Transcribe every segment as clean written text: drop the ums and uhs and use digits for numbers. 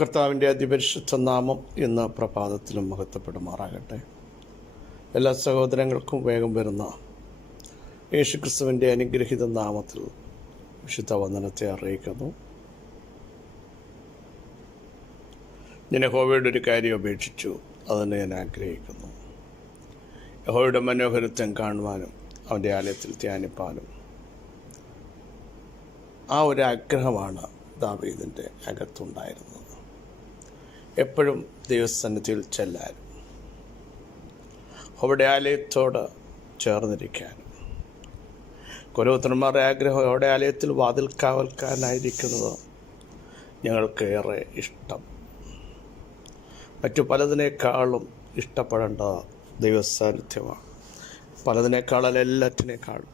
കർത്താവിൻ്റെ അതിപരിശുദ്ധ നാമം ഇന്ന് പ്രഭാതത്തിലും മഹത്വപ്പെടുമാറാകട്ടെ. എല്ലാ സഹോദരങ്ങൾക്കും വേഗം വരുന്ന യേശുക്രിസ്തുവിൻ്റെ അനുഗ്രഹീത നാമത്തിൽ വിശുദ്ധ വന്ദനത്തെ അറിയിക്കുന്നു. ഞാൻ യഹോവയുടെ ഒരു കാര്യം അപേക്ഷിച്ചു, അതിനെ ഞാൻ ആഗ്രഹിക്കുന്നു. യഹോവയുടെ മനോഹരത്വം കാണുവാനും അവൻ്റെ ആലയത്തിൽ ധ്യാനിപ്പാനും ആ ഒരു ആഗ്രഹമാണ് ദാവീദിൻ്റെ അകത്തുണ്ടായിരുന്നത്. എപ്പോഴും ദൈവസന്നിധിയിൽ ചെല്ലാനും അവിടെ ആലയത്തോട് ചേർന്നിരിക്കാനും. കുലപുത്രന്മാരുടെ ആഗ്രഹം അവിടെ ആലയത്തിൽ വാതിൽ കാവൽക്കാരനായിരിക്കുന്നത് ഞങ്ങൾക്ക് ഏറെ ഇഷ്ടം. മറ്റു പലതിനേക്കാളും ഇഷ്ടപ്പെടേണ്ട ദൈവസാന്നിധ്യമാണ്. പലതിനേക്കാളും എല്ലാറ്റിനേക്കാളും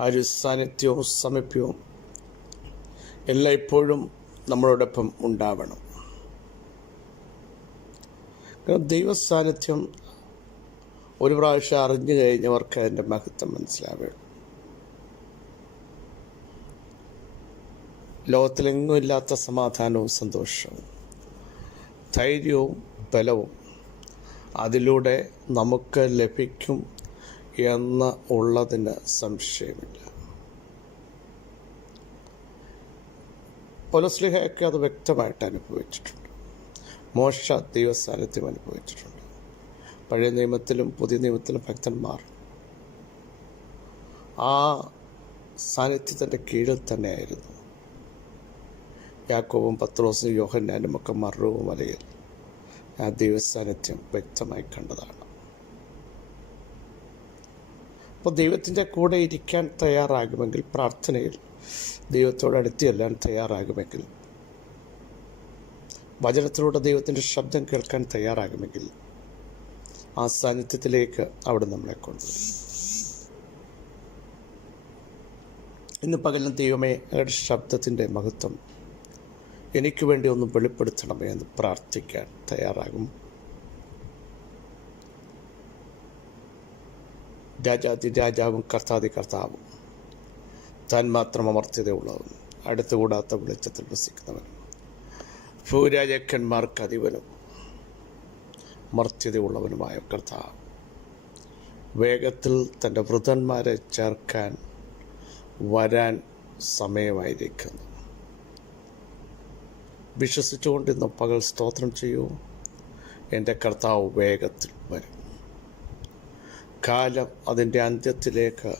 ആ ഒരു സാന്നിധ്യവും സമീപ്യവും എല്ലായ്പ്പോഴും നമ്മളോടൊപ്പം ഉണ്ടാവണം. ദൈവസാന്നിധ്യം ഒരു പ്രാവശ്യം അറിഞ്ഞു കഴിഞ്ഞവർക്ക് അതിൻ്റെ മഹത്വം മനസ്സിലാവുകയും ലോകത്തിലെങ്ങും ഇല്ലാത്ത സമാധാനവും സന്തോഷവും ധൈര്യവും ബലവും അതിലൂടെ നമുക്ക് ലഭിക്കും എന്ന് ഉള്ളതിന് സംശയമില്ല. പൗലോസ്ലീഹയൊക്കെ അത് വ്യക്തമായിട്ട് അനുഭവിച്ചിട്ടുണ്ട്. മോശ ദൈവസാന്നിധ്യം അനുഭവിച്ചിട്ടുണ്ട്. പഴയ നിയമത്തിലും പുതിയ നിയമത്തിലും ഭക്തന്മാർ ആ സാന്നിധ്യത്തിൻ്റെ കീഴിൽ തന്നെയായിരുന്നു. യാക്കോബും പത്രോസും യോഹന്നാനും ഒക്കെ മറുവും മലയിൽ ആ ദൈവസാന്നിധ്യം വ്യക്തമായി കണ്ടതാണ്. അപ്പോൾ ദൈവത്തിൻ്റെ കൂടെ ഇരിക്കാൻ തയ്യാറാകുമെങ്കിൽ, പ്രാർത്ഥനയിൽ ദൈവത്തോട് അടുത്ത് ചെല്ലാൻ തയ്യാറാകുമെങ്കിൽ, വചനത്തിലൂടെ ദൈവത്തിൻ്റെ ശബ്ദം കേൾക്കാൻ തയ്യാറാകുമെങ്കിൽ ആ സാന്നിധ്യത്തിലേക്ക് അവിടെ നമ്മളെ കൊണ്ടുവരും. ഇന്ന് പകലും ദൈവമേ, അങ്ങയുടെ ശബ്ദത്തിൻ്റെ മഹത്വം എനിക്ക് വേണ്ടി ഒന്ന് വെളിപ്പെടുത്തണമേ എന്ന് പ്രാർത്ഥിക്കാൻ തയ്യാറാകും. രാജാവും കർത്താവും താൻ മാത്രം അമർത്യതയുള്ളവനും അടുത്തുകൂടാത്ത വെളിച്ചത്തിൽ വസിക്കുന്നവനും ഭൂരാജാക്കന്മാർക്ക് അധിപനും മർത്യതയുള്ളവനുമായ കർത്താവ് വേഗത്തിൽ തൻ്റെ വൃതന്മാരെ ചേർക്കാൻ വരാൻ സമയമായിരിക്കുന്നു. വിശ്വസിച്ചുകൊണ്ട് ഇന്ന് പകൽ സ്തോത്രം ചെയ്യൂ. എൻ്റെ കർത്താവ് വേഗത്തിൽ വരും. കാലം അതിൻ്റെ അന്ത്യത്തിലേക്ക്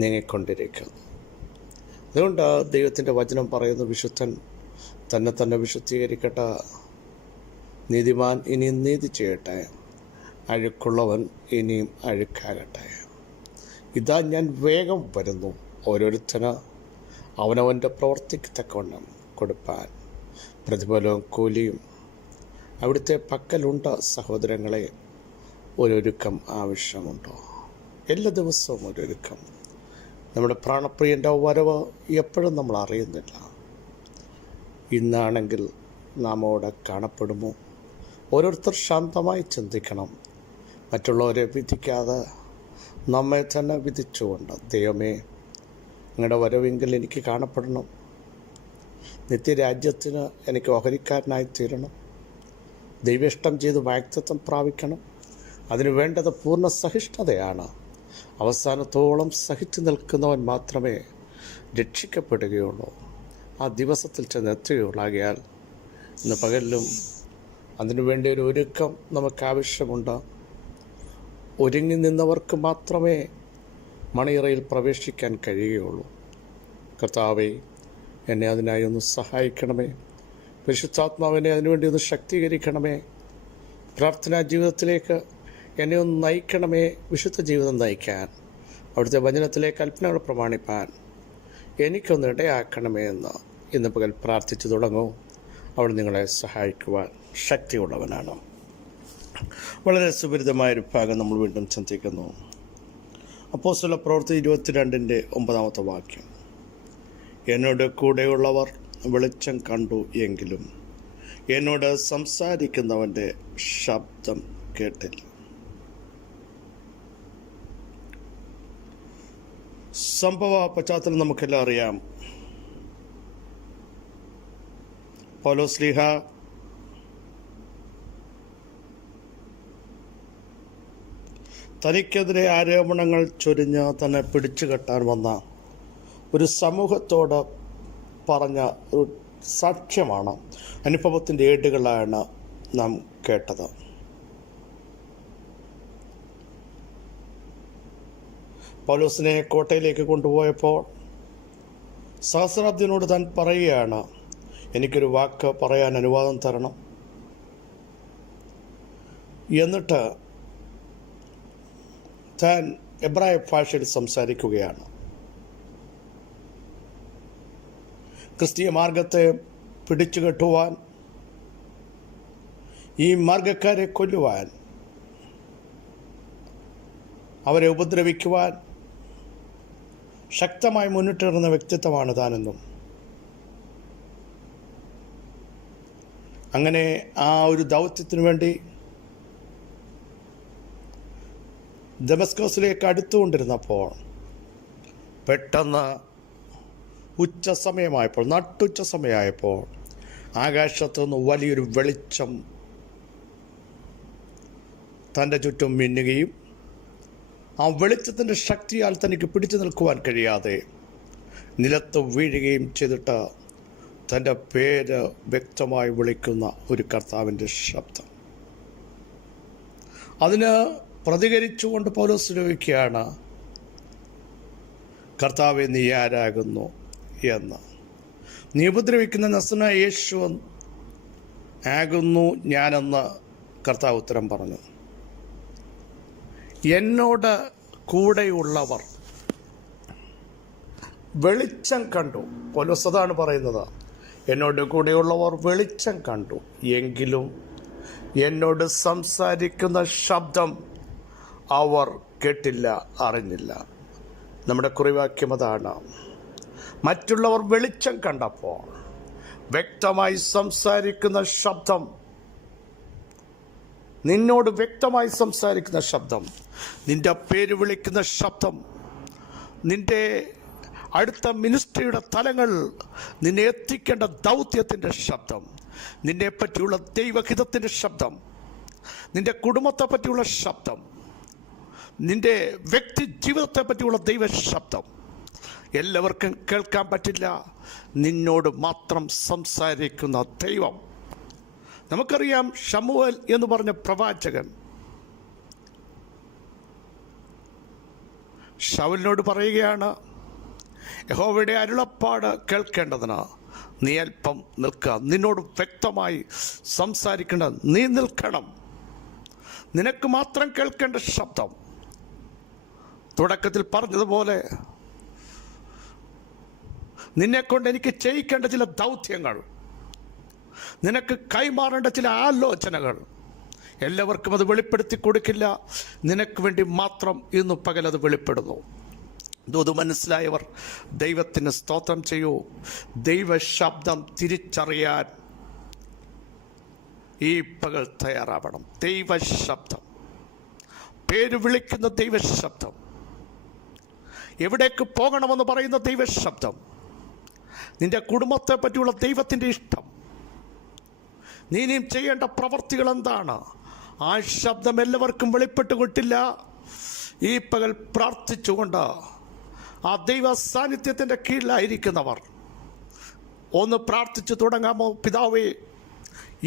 നീങ്ങിക്കൊണ്ടിരിക്കുന്നു. അതുകൊണ്ട് ദൈവത്തിൻ്റെ വചനം പറയുന്നു, വിശുദ്ധൻ തന്നെ വിശുദ്ധീകരിക്കട്ടെ, നീതിമാൻ ഇനിയും നീതി ചെയ്യട്ടെ, അഴുക്കുള്ളവൻ ഇനിയും അഴുക്കാകട്ടെ. ഇതാ ഞാൻ വേഗം വരുന്നു, ഓരോരുത്തന് അവനവൻ്റെ പ്രവർത്തിക്ക് തക്കവണ്ണം കൊടുപ്പാൻ പ്രതിഫലവും കൂലിയും അവിടുത്തെ പക്കലുണ്ട്. സഹോദരങ്ങളെ, ഒരുക്കം ആവശ്യമുണ്ടോ? എല്ലാ ദിവസവും ഒരുക്കം. നമ്മുടെ പ്രാണപ്രിയൻ്റെ വരവ് എപ്പോഴും നമ്മൾ അറിയുന്നില്ല. ഇന്നാണെങ്കിൽ നാം അവിടെ കാണപ്പെടുമോ? ഓരോരുത്തർ ശാന്തമായി ചിന്തിക്കണം. മറ്റുള്ളവരെ വിധിക്കാതെ നമ്മെ തന്നെ വിധിച്ചുകൊണ്ട്, ദൈവമേ, നിങ്ങളുടെ വരവെങ്കിൽ എനിക്ക് കാണപ്പെടണം. നിത്യരാജ്യത്തിന് എനിക്ക് ഓഹരിക്കാരനായിത്തീരണം. ദൈവേഷ്ടം ചെയ്ത് വാഗ്ദത്തം പ്രാപിക്കണം. അതിനു വേണ്ടത് പൂർണ്ണ സഹിഷ്ണുതയാണ്. അവസാനത്തോളം സഹിച്ചു നിൽക്കുന്നവൻ മാത്രമേ രക്ഷിക്കപ്പെടുകയുള്ളൂ, ആ ദിവസത്തിൽ ചെന്നെത്തുകയുള്ളൂ. ആകയാൽ ഇന്ന് പകലിലും അതിനുവേണ്ടി ഒരു ഒരുക്കം നമുക്ക് ആവശ്യമുണ്ട്. ഒരുങ്ങി നിന്നവർക്ക് മാത്രമേ മണിയറയിൽ പ്രവേശിക്കാൻ കഴിയുകയുള്ളൂ. കർത്താവേ, എന്നെ അതിനായി ഒന്ന് സഹായിക്കണമേ. പരിശുദ്ധാത്മാവിനെ അതിനുവേണ്ടി ഒന്ന് ശക്തീകരിക്കണമേ. പ്രാർത്ഥനാ ജീവിതത്തിലേക്ക് എന്നെ ഒന്ന് നയിക്കണമേ. വിശുദ്ധ ജീവിതം നയിക്കാൻ, അവിടുത്തെ വചനത്തിലെ കൽപ്പനകൾ പ്രമാണിപ്പാൻ എനിക്കൊന്ന് ഇടയാക്കണമേ എന്ന് ഇന്ന് പകൽ പ്രാർത്ഥിച്ചു തുടങ്ങൂ. അവിടെ നിങ്ങളെ സഹായിക്കുവാൻ ശക്തിയുള്ളവനാണ്. വളരെ സുപരിതമായൊരു ഭാഗം നമ്മൾ വീണ്ടും ചിന്തിക്കുന്നു. അപ്പോസ്തല പ്രവൃത്തി 22:9 വാക്യം. എന്നോട് കൂടെയുള്ളവർ വെളിച്ചം കണ്ടു എങ്കിലും എന്നോട് സംസാരിക്കുന്നവൻ്റെ ശബ്ദം കേട്ടില്ല. സംഭവ പശ്ചാത്തലം നമുക്കെല്ലാം അറിയാം. പൗലോസ്ലീഹ തനിക്കെതിരെ ആരോപണങ്ങൾ ചൊരിഞ്ഞ് തന്നെ പിടിച്ചു കെട്ടാൻ വന്ന ഒരു സമൂഹത്തോട് പറഞ്ഞ ഒരു സാക്ഷ്യമാണ്, അനുഭവത്തിൻ്റെ ഏടുകളാണ് നാം കേട്ടത്. പൗലോസിനെ കോട്ടയിലേക്ക് കൊണ്ടുപോയപ്പോൾ സഹസ്രാബ്ദിയോട് താൻ പറയുകയാണ്, എനിക്കൊരു വാക്ക് പറയാൻ അനുവാദം തരണം. എന്നിട്ട് താൻ എബ്രായ ഭാഷയിൽ സംസാരിക്കുകയാണ്. ക്രിസ്തീയ മാർഗത്തെ പിടിച്ചുകെട്ടുവാൻ, ഈ മാർഗക്കാരെ കൊല്ലുവാൻ, അവരെ ഉപദ്രവിക്കുവാൻ ശക്തമായി മുന്നിട്ടിരുന്ന വ്യക്തിത്വമാണ് താനെന്നും, അങ്ങനെ ആ ഒരു ദൗത്യത്തിനു വേണ്ടി ദമസ്കസിലേക്ക് അടുത്തുകൊണ്ടിരുന്നപ്പോൾ പെട്ടെന്ന് നട്ടുച്ച സമയമായപ്പോൾ ആകാശത്തു നിന്ന് വലിയൊരു വെളിച്ചം തൻ്റെ ചുറ്റും മിന്നുകയും ആ വെളിച്ചത്തിൻ്റെ ശക്തിയാൽ തനിക്ക് പിടിച്ചു നിൽക്കുവാൻ കഴിയാതെ നിലത്ത് വീഴുകയും ചെയ്തിട്ട് തൻ്റെ പേര് വ്യക്തമായി വിളിക്കുന്ന ഒരു കർത്താവിൻ്റെ ശബ്ദം. അതിന് പ്രതികരിച്ചുകൊണ്ട് പൗലോസ് ചോദിക്കുകയാണ്, കർത്താവേ, നീ ആരാകുന്നു എന്ന്. നീ ഉപദ്രവിക്കുന്ന നസറേനായ യേശു ആകുന്നു ഞാനെന്ന് കർത്താവ് ഉത്തരം പറഞ്ഞു. എന്നോട് കൂടെയുള്ളവർ വെളിച്ചം കണ്ടു. പൗലോസ് അതാണ് പറയുന്നത്, എന്നോട് കൂടെയുള്ളവർ വെളിച്ചം കണ്ടു, എങ്കിലും എന്നോട് സംസാരിക്കുന്ന ശബ്ദം അവർ കേട്ടില്ല, അറിഞ്ഞില്ല. നമ്മുടെ കുറിവാക്യം അതാണ്. മറ്റുള്ളവർ വെളിച്ചം കണ്ടപ്പോൾ വ്യക്തമായി സംസാരിക്കുന്ന ശബ്ദം, നിന്നോട് വ്യക്തമായി സംസാരിക്കുന്ന ശബ്ദം, നിന്റെ പേര് വിളിക്കുന്ന ശബ്ദം, നിന്റെ അടുത്ത മിനിസ്ട്രിയുടെ തലങ്ങൾ നിന്നെ എത്തിക്കേണ്ട ദൗത്യത്തിൻ്റെ ശബ്ദം, നിന്നെ പറ്റിയുള്ള ദൈവഹിതത്തിൻ്റെ ശബ്ദം, നിന്റെ കുടുംബത്തെ പറ്റിയുള്ള ശബ്ദം, നിന്റെ വ്യക്തി ജീവിതത്തെ പറ്റിയുള്ള ദൈവ ശബ്ദം എല്ലാവർക്കും കേൾക്കാൻ പറ്റില്ല. നിന്നോട് മാത്രം സംസാരിക്കുന്ന ദൈവം. നമുക്കറിയാം, ശമൂവേൽ എന്ന് പറഞ്ഞ പ്രവാചകൻ ശൗലിനോട് പറയുകയാണ്, യഹോവയുടെ അരുളപ്പാട് കേൾക്കേണ്ടതിന് നീ അല്പം നിൽക്കുക, നിന്നോട് വ്യക്തമായി സംസാരിക്കേണ്ട നീ നിൽക്കണം, നിനക്ക് മാത്രം കേൾക്കേണ്ട ശബ്ദം. തുടക്കത്തിൽ പറഞ്ഞതുപോലെ നിന്നെക്കൊണ്ട് എനിക്ക് ചെയ്യിക്കേണ്ട ചില ദൗത്യങ്ങൾ, നിനക്ക് കൈമാറേണ്ട ചില ആലോചനകൾ എല്ലാവർക്കും അത് വെളിപ്പെടുത്തി കൊടുക്കില്ല, നിനക്ക് വേണ്ടി മാത്രം ഇന്ന് പകലത് വെളിപ്പെടുന്നു. ഇത് മനസ്സിലായവർ ദൈവത്തിന് സ്തോത്രം ചെയ്യൂ. ദൈവശബ്ദം തിരിച്ചറിയാൻ ഈ പകൽ തയ്യാറാവണം. ദൈവശബ്ദം, പേര് വിളിക്കുന്ന ദൈവശബ്ദം, എവിടേക്ക് പോകണമെന്ന് പറയുന്ന ദൈവശബ്ദം, നിന്റെ കുടുംബത്തെ പറ്റിയുള്ള ദൈവത്തിൻ്റെ ഇഷ്ടം, നീ ഇനിയും ചെയ്യേണ്ട പ്രവർത്തികൾ എന്താണ്, ആ ശബ്ദം എല്ലാവർക്കും വെളിപ്പെട്ട് കിട്ടില്ല. ഈ പകൽ പ്രാർത്ഥിച്ചുകൊണ്ട് ആ ദൈവ സാന്നിധ്യത്തിൻ്റെ കീഴിലായിരിക്കുന്നവർ ഒന്ന് പ്രാർത്ഥിച്ചു തുടങ്ങാമോ? പിതാവേ,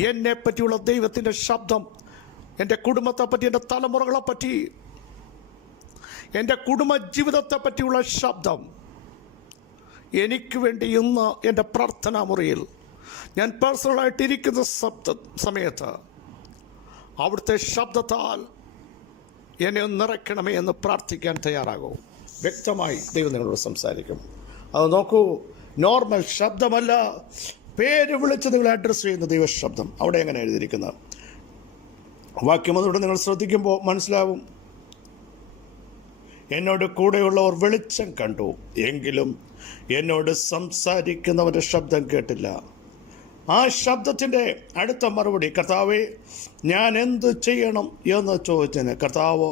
എന്നെ പറ്റിയുള്ള ദൈവത്തിൻ്റെ ശബ്ദം, എൻ്റെ കുടുംബത്തെ പറ്റി, എൻ്റെ തലമുറകളെ പറ്റി, എൻ്റെ കുടുംബ ജീവിതത്തെ പറ്റിയുള്ള ശബ്ദം എനിക്ക് വേണ്ടി ഇന്ന് എൻ്റെ പ്രാർത്ഥനാ മുറിയിൽ ഞാൻ പേഴ്സണലായിട്ടിരിക്കുന്ന സമയത്ത് അവിടുത്തെ ശബ്ദത്താൽ എന്നെ ഒന്ന് നിറയ്ക്കണമേ എന്ന് പ്രാർത്ഥിക്കാൻ തയ്യാറാകൂ. വ്യക്തമായി ദൈവം നിങ്ങളോട് സംസാരിക്കും. അത് നോക്കൂ, നോർമൽ ശബ്ദമല്ല, പേര് വിളിച്ച് നിങ്ങളെ അഡ്രസ്സ് ചെയ്യുന്ന ദൈവശബ്ദം. അവിടെ എങ്ങനെ എഴുതിയിരിക്കുന്നത് വാക്യം അതുകൊണ്ട് നിങ്ങൾ ശ്രദ്ധിക്കുമ്പോൾ മനസ്സിലാവും. എന്നോട് കൂടെയുള്ളവർ വെളിച്ചം കണ്ടു, എങ്കിലും എന്നോട് സംസാരിക്കുന്നവരുടെ ശബ്ദം കേട്ടില്ല. ആ ശബ്ദത്തിൻ്റെ അടുത്ത മറുപടി, കർത്താവേ, ഞാൻ എന്ത് ചെയ്യണം എന്ന് ചോദിച്ചതിന് കർത്താവ്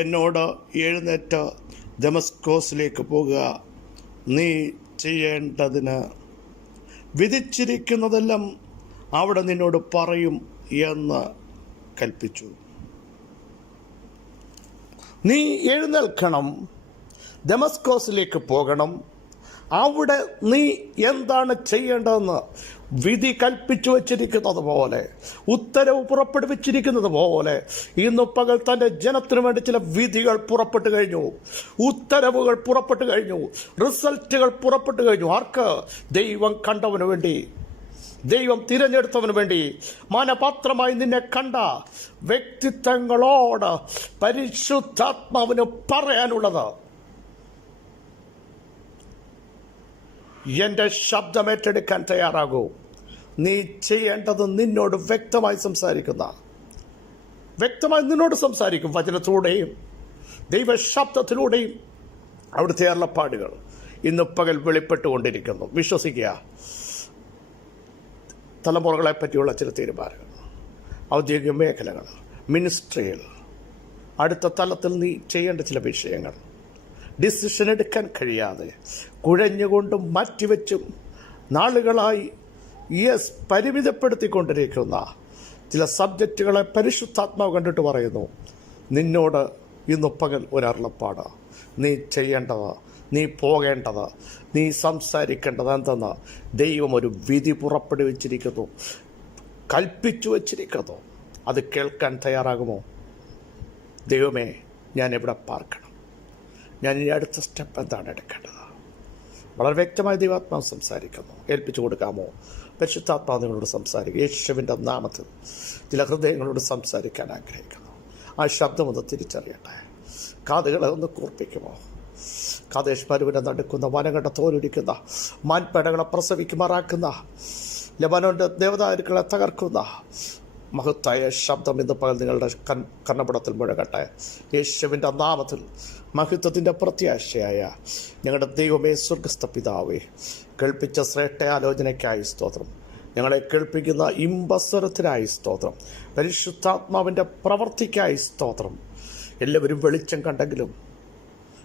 എന്നോട്, എഴുന്നേറ്റ് ദമസ്കോസിലേക്ക് പോകുക, നീ ചെയ്യേണ്ടതിന് വിധിച്ചിരിക്കുന്നതെല്ലാം അവിടെ നിന്നോട് പറയും എന്ന് കൽപ്പിച്ചു. നീ എഴുന്നേൽക്കണം, ദമസ്കോസിലേക്ക് പോകണം. അവിടെ നീ എന്താണ് ചെയ്യേണ്ടതെന്ന് വിധി കൽപ്പിച്ചു വച്ചിരിക്കുന്നത് പോലെ, ഉത്തരവ് പുറപ്പെടുവിച്ചിരിക്കുന്നത് പോലെ ഇന്ന് പകൽ തൻ്റെ ജനത്തിനു വേണ്ടി ചില വിധികൾ പുറപ്പെട്ടു കഴിഞ്ഞു, ഉത്തരവുകൾ പുറപ്പെട്ടു കഴിഞ്ഞു, റിസൾട്ടുകൾ പുറപ്പെട്ടു കഴിഞ്ഞു. ആർക്ക്? ദൈവം കണ്ടവന് വേണ്ടി, ദൈവം തിരഞ്ഞെടുത്തവന് വേണ്ടി, മാനപാത്രമായി നിന്നെ കണ്ട വ്യക്തിത്വങ്ങളോട് പരിശുദ്ധാത്മാവിന് പറയാനുള്ളത്, എൻ്റെ ശബ്ദം ഏറ്റെടുക്കാൻ തയ്യാറാകൂ. നീ ചെയ്യേണ്ടത് നിന്നോട് വ്യക്തമായി നിന്നോട് സംസാരിക്കും. വചനത്തിലൂടെയും ദൈവശബ്ദത്തിലൂടെയും അവിടുത്തെ അരുളപ്പാടുകൾ ഇന്ന് പകൽ വെളിപ്പെട്ടുകൊണ്ടിരിക്കുന്നു. വിശ്വസിക്കുക. തലമുറകളെ പറ്റിയുള്ള ചില തീരുമാനങ്ങൾ, ഔദ്യോഗിക മേഖലകൾ, മിനിസ്ട്രിയിൽ, അടുത്ത തലത്തിൽ നീ ചെയ്യേണ്ട ചില വിഷയങ്ങൾ, ഡിസിഷൻ എടുക്കാൻ കഴിയാതെ കുഴഞ്ഞുകൊണ്ടും മാറ്റിവെച്ചും നാളുകളായി പരിമിതപ്പെടുത്തിക്കൊണ്ടിരിക്കുന്ന ചില സബ്ജക്റ്റുകളെ പരിശുദ്ധാത്മാവ് കണ്ടിട്ട് പറയുന്നു, നിന്നോട് ഇന്ന് പകൽ ഒരരുളപ്പാട്. നീ ചെയ്യേണ്ടത്, നീ പോകേണ്ടത്, നീ സംസാരിക്കേണ്ടത് എന്തെന്ന് ദൈവം ഒരു വിധി പുറപ്പെടുവിച്ചിരിക്കുന്നു, കൽപ്പിച്ചു വച്ചിരിക്കുന്നു. അത് കേൾക്കാൻ തയ്യാറാകുമോ? ദൈവമേ, ഞാൻ എവിടെ പാർക്കണം? ഞാൻ ഇനി അടുത്ത സ്റ്റെപ്പ് എന്താണ് എടുക്കേണ്ടത്? വളരെ വ്യക്തമായി ദൈവാത്മാവ് സംസാരിക്കുന്നു. ഏൽപ്പിച്ചു കൊടുക്കാമോ? പരിശുദ്ധാത്മാവ് നിങ്ങളോട് സംസാരിക്കും. യേശുവിൻ്റെ നാമത്തിൽ ചില ഹൃദയങ്ങളോട് സംസാരിക്കാൻ ആഗ്രഹിക്കുന്നു. ആ ശബ്ദമൊന്ന് തിരിച്ചറിയട്ടെ. കാതുകളെ ഒന്ന് കൂർപ്പിക്കുമോ? കാദേശ് മരുവിനെ നടുക്കുന്ന, വനങ്ങളുടെ തോലൊടിക്കുന്ന, മാൻപേടകളെ പ്രസവിക്കുമാറാക്കുന്ന, ലബനോന്റെ ദേവദാരുക്കളെ തകർക്കുന്ന മഹത്തായ ശബ്ദം ഇന്ന് പകൽ നിങ്ങളുടെ കർണപടത്തിൽ മുഴകട്ടെ. യേശുവിൻ്റെ നാമത്തിൽ മഹത്വത്തിൻ്റെ പ്രത്യാശയായ ഞങ്ങളുടെ ദൈവമേ, സ്വർഗസ്ഥ പിതാവേ, കേൾപ്പിച്ച ശ്രേഷ്ഠ ആലോചനയ്ക്കായി സ്തോത്രം. ഞങ്ങളെ കേൾപ്പിക്കുന്ന ഇമ്പസ്വരത്തിനായി സ്തോത്രം. പരിശുദ്ധാത്മാവിൻ്റെ പ്രവർത്തിക്കായി സ്തോത്രം. എല്ലാവരും വെളിച്ചം കണ്ടെങ്കിലും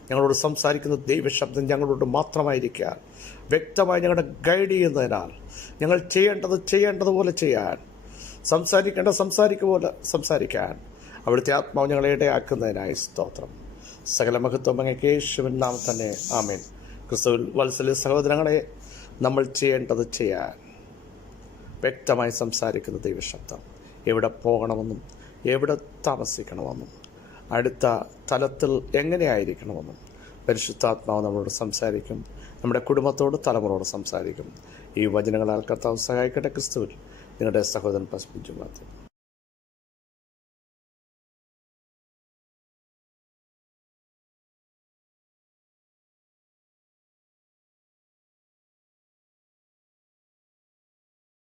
ഞങ്ങളോട് സംസാരിക്കുന്ന ദൈവശബ്ദം ഞങ്ങളോട് മാത്രമായിരിക്കാൻ വ്യക്തമായി ഞങ്ങളുടെ ഗൈഡ് ചെയ്യുന്നതിനാൽ ഞങ്ങൾ ചെയ്യേണ്ടതുപോലെ ചെയ്യാൻ, സംസാരിക്കാൻ അവിടുത്തെ ആത്മാവ് ഞങ്ങളെ ഇടയാക്കുന്നതിനായി സ്തോത്രം. സകല മഹത്വം അങ്ങേക്ക് യേശുവിൻ നാമത്തിൽ തന്നെ. ആമേൻ. ക്രിസ്തുവിൽ വത്സല സഹോദരങ്ങളെ, നമ്മൾ ചെയ്യേണ്ടത് ചെയ്യാൻ വ്യക്തമായി സംസാരിക്കുന്ന ദൈവശബ്ദം എവിടെ പോകണമെന്നും എവിടെ താമസിക്കണമെന്നും അടുത്ത തലത്തിൽ എങ്ങനെയായിരിക്കണമെന്നും പരിശുദ്ധാത്മാവ് നമ്മളോട് സംസാരിക്കും. നമ്മുടെ കുടുംബത്തോട്, തലമുറയോട് സംസാരിക്കും. ഈ വചനങ്ങളാൽ കർത്താവ് സഹായിക്കട്ടെ. ക്രിസ്തുവിൽ നിങ്ങളുടെ സഹോദരൻ പസ്പിജുമാത്യം.